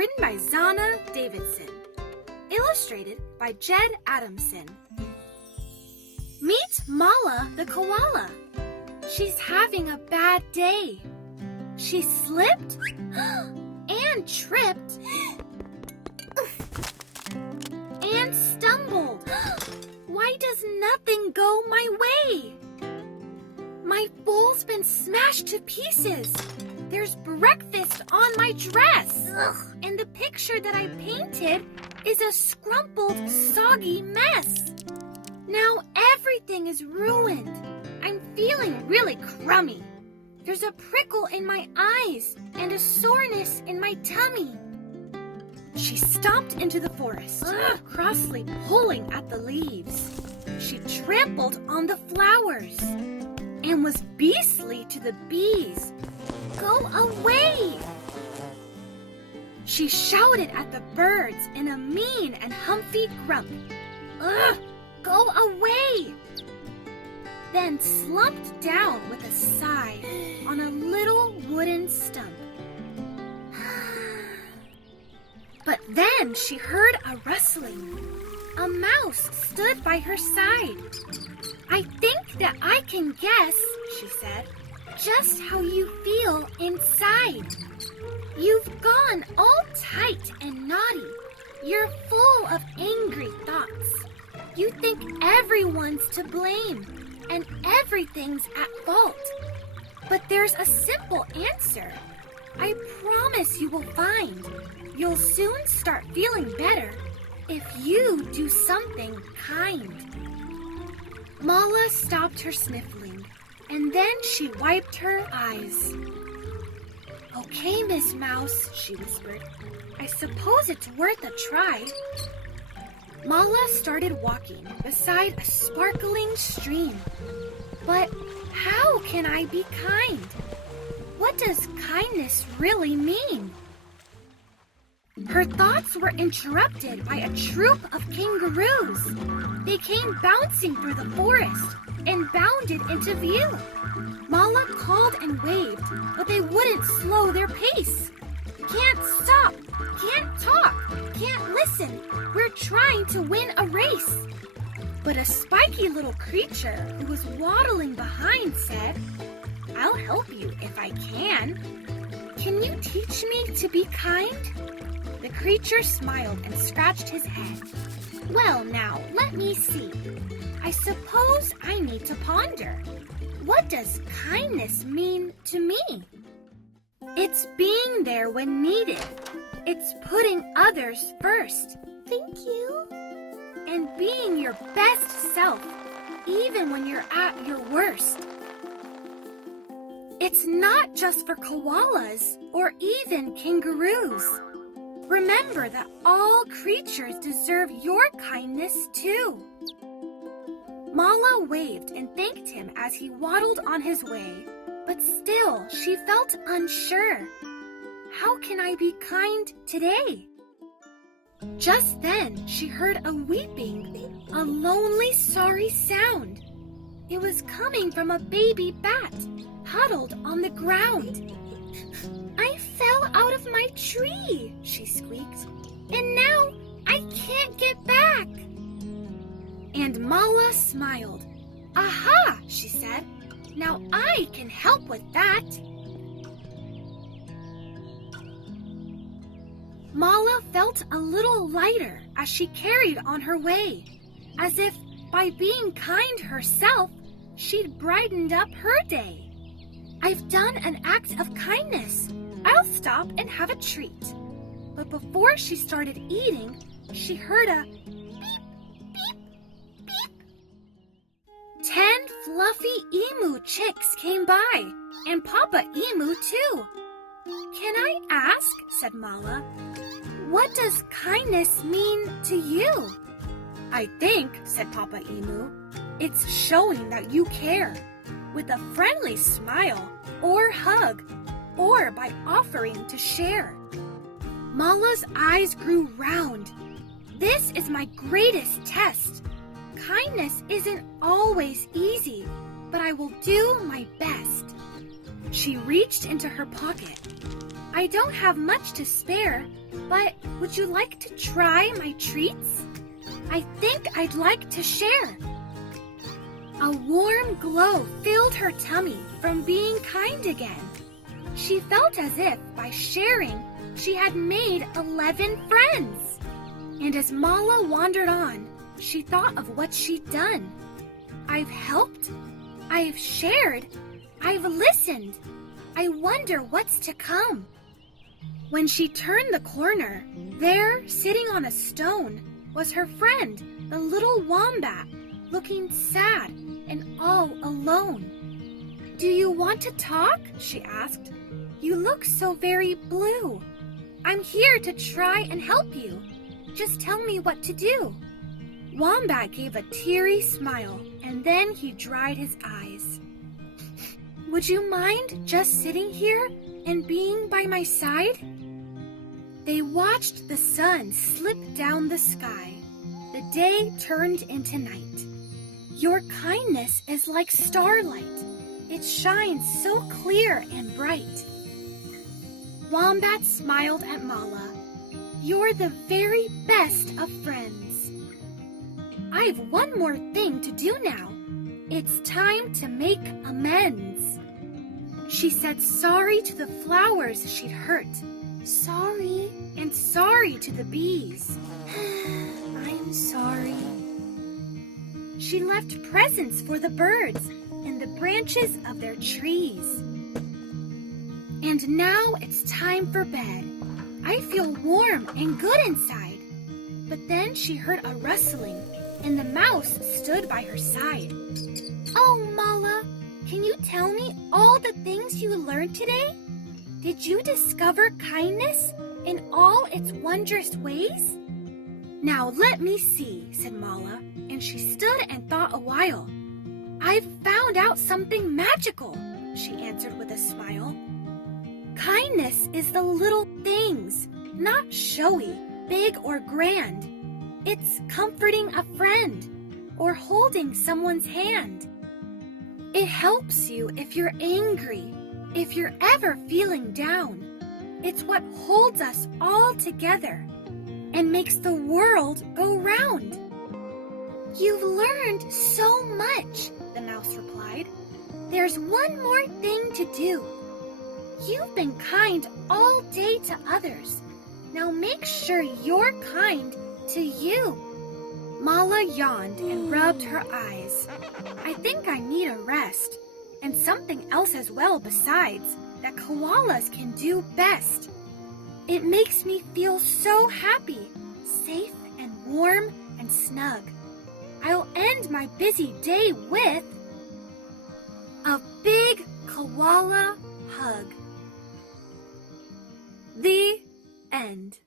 written by Zanna Davidson. Illustrated by Jed Adamson. Meet Mala the Koala. She's having a bad day. She slipped and tripped and stumbled. Why does nothing go my way? My bowl's been smashed to pieces. There's breakfast on my dress. And the picture that I painted is a scrumpled, soggy mess. Now everything is ruined. I'm feeling really crummy. There's a prickle in my eyes and a soreness in my tummy. She stomped into the forest, crossly pulling at the leaves. She trampled on the flowers and was beastly to the bees. Go away! She shouted at the birds in a mean and humpy grump. Go away! Then slumped down with a sigh on a little wooden stump. But then she heard a rustling. A mouse stood by her side. I think that I can guess, she said, just how you feel inside. You've gone all tight and naughty. You're full of angry thoughts. You think everyone's to blame and everything's at fault. But there's a simple answer. I promise you will find. You'll soon start feeling better if you do something kind. Mala stopped her sniffling, and then she wiped her eyes. Okay, Miss Mouse, she whispered. I suppose it's worth a try. Mala started walking beside a sparkling stream. But how can I be kind? What does kindness really mean? Her thoughts were interrupted by a troop of kangaroos. They came bouncing through the forest and bounded into view. Mala called and waved, but they wouldn't slow their pace. Can't stop, can't talk, can't listen. We're trying to win a race. But a spiky little creature who was waddling behind said, I'll help you if I can. Can you teach me to be kind? The creature smiled and scratched his head. Well, now, let me see. I suppose I need to ponder. What does kindness mean to me? It's being there when needed. It's putting others first. Thank you. And being your best self, even when you're at your worst. It's not just for koalas or even kangaroos. Remember that all creatures deserve your kindness too. Mala waved and thanked him as he waddled on his way, but still she felt unsure. How can I be kind today? Just then she heard a weeping, a lonely, sorry sound. It was coming from a baby bat huddled on the ground. I fell out of my tree, she squeaked, and now I can't get back. And Mala smiled. Aha, she said. Now I can help with that. Mala felt a little lighter as she carried on her way, as if by being kind herself, she'd brightened up her day. I've done an act of kindness. I'll stop and have a treat. But before she started eating, she heard a beep, beep, beep. 10 fluffy emu chicks came by, and Papa Emu too. Can I ask, said Mala, what does kindness mean to you? I think, said Papa Emu, it's showing that you care, with a friendly smile or hug, or by offering to share. Mala's eyes grew round. This is my greatest test. Kindness isn't always easy, but I will do my best. She reached into her pocket. I don't have much to spare, But would you like to try my treats? I think I'd like to share. A warm glow filled her tummy from being kind again. She felt as if by sharing, she had made 11 friends. And as Mala wandered on, she thought of what she'd done. I've helped, I've shared, I've listened. I wonder what's to come. When she turned the corner, there, sitting on a stone, was her friend, the little Wombat, looking sad and all alone. "Do you want to talk?" she asked. "You look so very blue. I'm here to try and help you. Just tell me what to do." Wombat gave a teary smile, and then he dried his eyes. "Would you mind just sitting here and being by my side?" They watched the sun slip down the sky. The day turned into night. "Your kindness is like starlight. It shines so clear and bright." Wombat smiled at Mala. "You're the very best of friends. I've one more thing to do now. It's time to make amends." She said sorry to the flowers she'd hurt. Sorry, and sorry to the bees. I'm sorry. She left presents for the birds in the branches of their trees. And now it's time for bed. I feel warm and good inside. But then she heard a rustling, and the mouse stood by her side. "Oh, Mala, can you tell me all the things you learned today? Did you discover kindness in all its wondrous ways?" "Now let me see," said Mala, and she stood and thought a while. "I've found out something magical," she answered with a smile. "Kindness is the little things, not showy, big or grand. It's comforting a friend or holding someone's hand. It helps you if you're angry, if you're ever feeling down. It's what holds us all together and makes the world go round." "You've learned so much," the mouse replied. "There's one more thing to do. You've been kind all day to others. Now make sure you're kind to you." Mala yawned and rubbed her eyes. "I think I need a rest, and something else as well besides that koalas can do best. It makes me feel so happy, safe and warm and snug. I'll end my busy day with a big koala hug." The end.